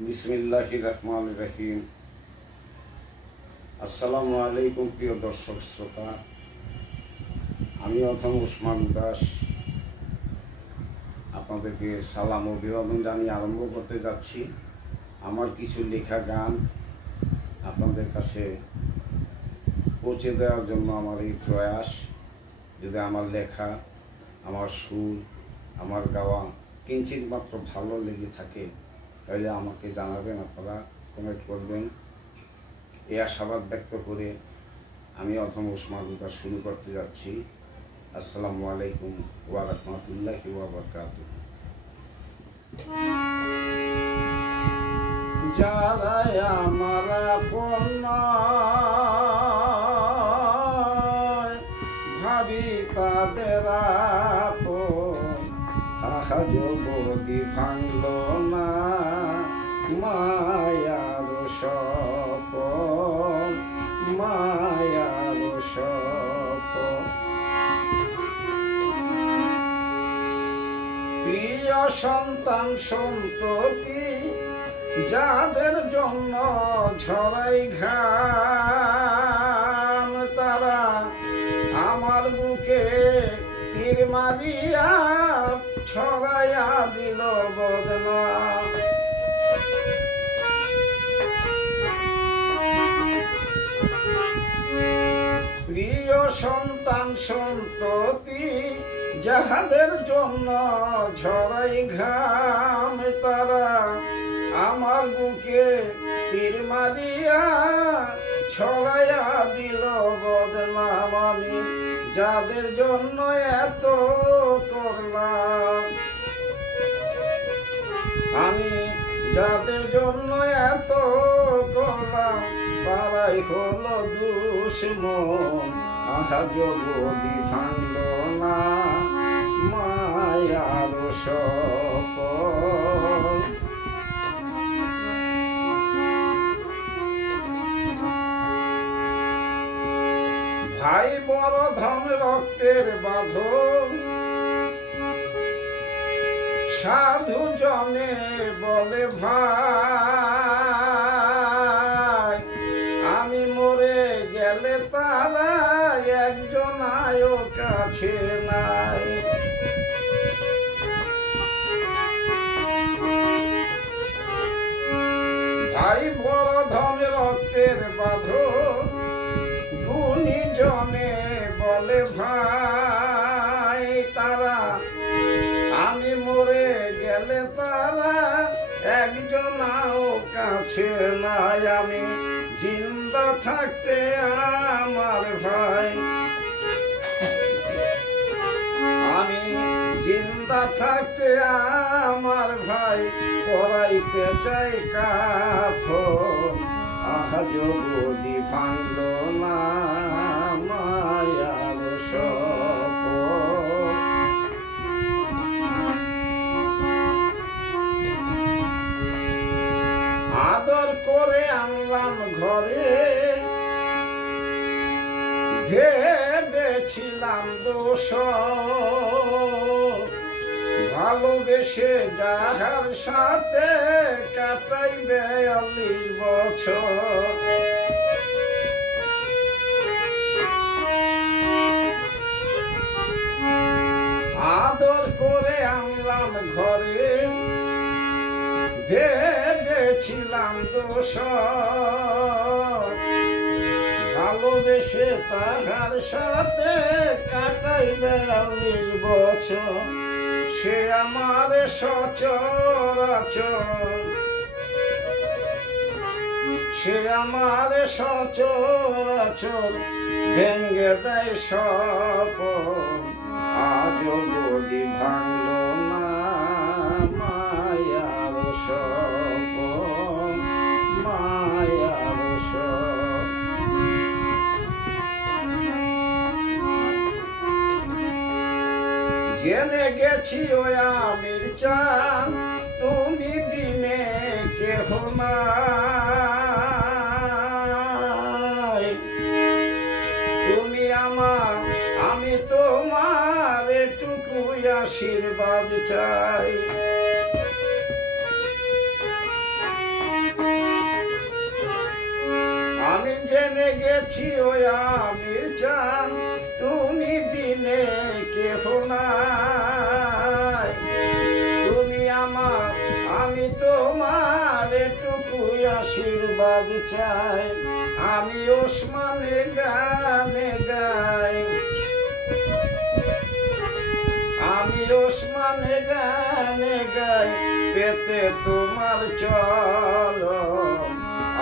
বিসমিল্লাহির রহমানির রহিম। আসসালামু আলাইকুম প্রিয় দর্শক শ্রোতা, আমি অথম উসমান দাস আপনাদেরকে সালাম ও অভিবাদন জানিয়ে আরম্ভ করতে যাচ্ছি। আমার কিছু লেখা গান আপনাদের কাছে পৌঁছে দেওয়ার জন্য আমার এই প্রয়াস। যদি আমার লেখা, আমার সুর, আমার গাওয়া কিঞ্চিত মাত্র ভালো লেগে থাকে তাহলে আমাকে জানাবেন, আপনারা কমেন্ট করবেন। এই আশাবাদ ব্যক্ত করে আমি অথম উসমান দাস শুরু করতে যাচ্ছি। আসসালামু আলাইকুম ওয়া রাহমাতুল্লাহি ওয়া বারাকাতুহু। যারা আমার আপন ভাবি তাদের আপন, আজ বদি ভাঙল না মায়ার সপন, মায়ার সপন। প্রিয় সন্তান সন্ততি যাদের জন্য ঝরাই ঘাম, তারা আমার বুকে তীর মারিয়া ছড়াইয়া দিল বদনাম। প্রিয় সন্তান সন্ততি যাহাদের জন্য ঝরাই ঘাম, তারা আমার বুকে তীর মারিয়া ছড়াইয়া দিল বদনাম। আমি যাদের জন্য এত করলাম, আমি যাদের জন্য এত করলাম, তারাই হলো দুশ্মন, আজ বদি ভাঙল না মায়ার সপন। ভাই বড় ধন রক্তের বাঁধন, সাধু জনে বলে ভাই, আমি মরে গেলে তারা একজন আয়ো কাছে নাই। ভাই বড় ধন রক্তের বাঁধন, গুণী জনে বলে ভাই, তারা আমি মরে গেলে তারা একজনাও কাছে নাই। আমি জিন্দা থাকতে আমার ভাই, আমি জিন্দা থাকতে আমার ভাই পরাইতে চাই কাফন, আজ বদি ভাঙল না মায়ার সপন। আদর করে আনলাম ঘরে, ভেবেছিলাম দোষ, ভালোবেসে যাহার সাথে কাটাইবে ৪২ বছর। আদর করে আনলাম ঘরে, ভেবেছিলাম দোষ, ভালোবেসে তাহার সাথে কাটাইবে ৪২ বছর। সে আমার সচরাচর, সে আমার সচরাচর ভেঙ্গে দেয় স্বপন, আজ বদি ভাঙল না মায়ার সপন, মায়ার সপন। জেনে গেছি ওই আমির চান, তুমি বিনে কেহ নাই। তুমি আমার, আমি তোমার এটুকু আশীর্বাদ চাই। আছি ওই আমির চান, তুমি বিনে কেহ নাই। তুমি আমার, আমি তোমার এটুকু আশীর্বাদ চাই। আমি ওসমানে গানে গাই, আমি ওসমানে গানে গাই, পেতে তোমার চলো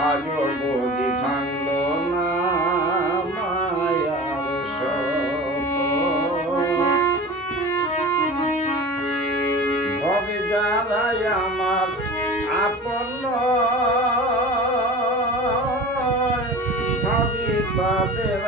আজও বদি ভাঙল না মায়ার ভবে যারাই আমার আপন ভাবি তাদের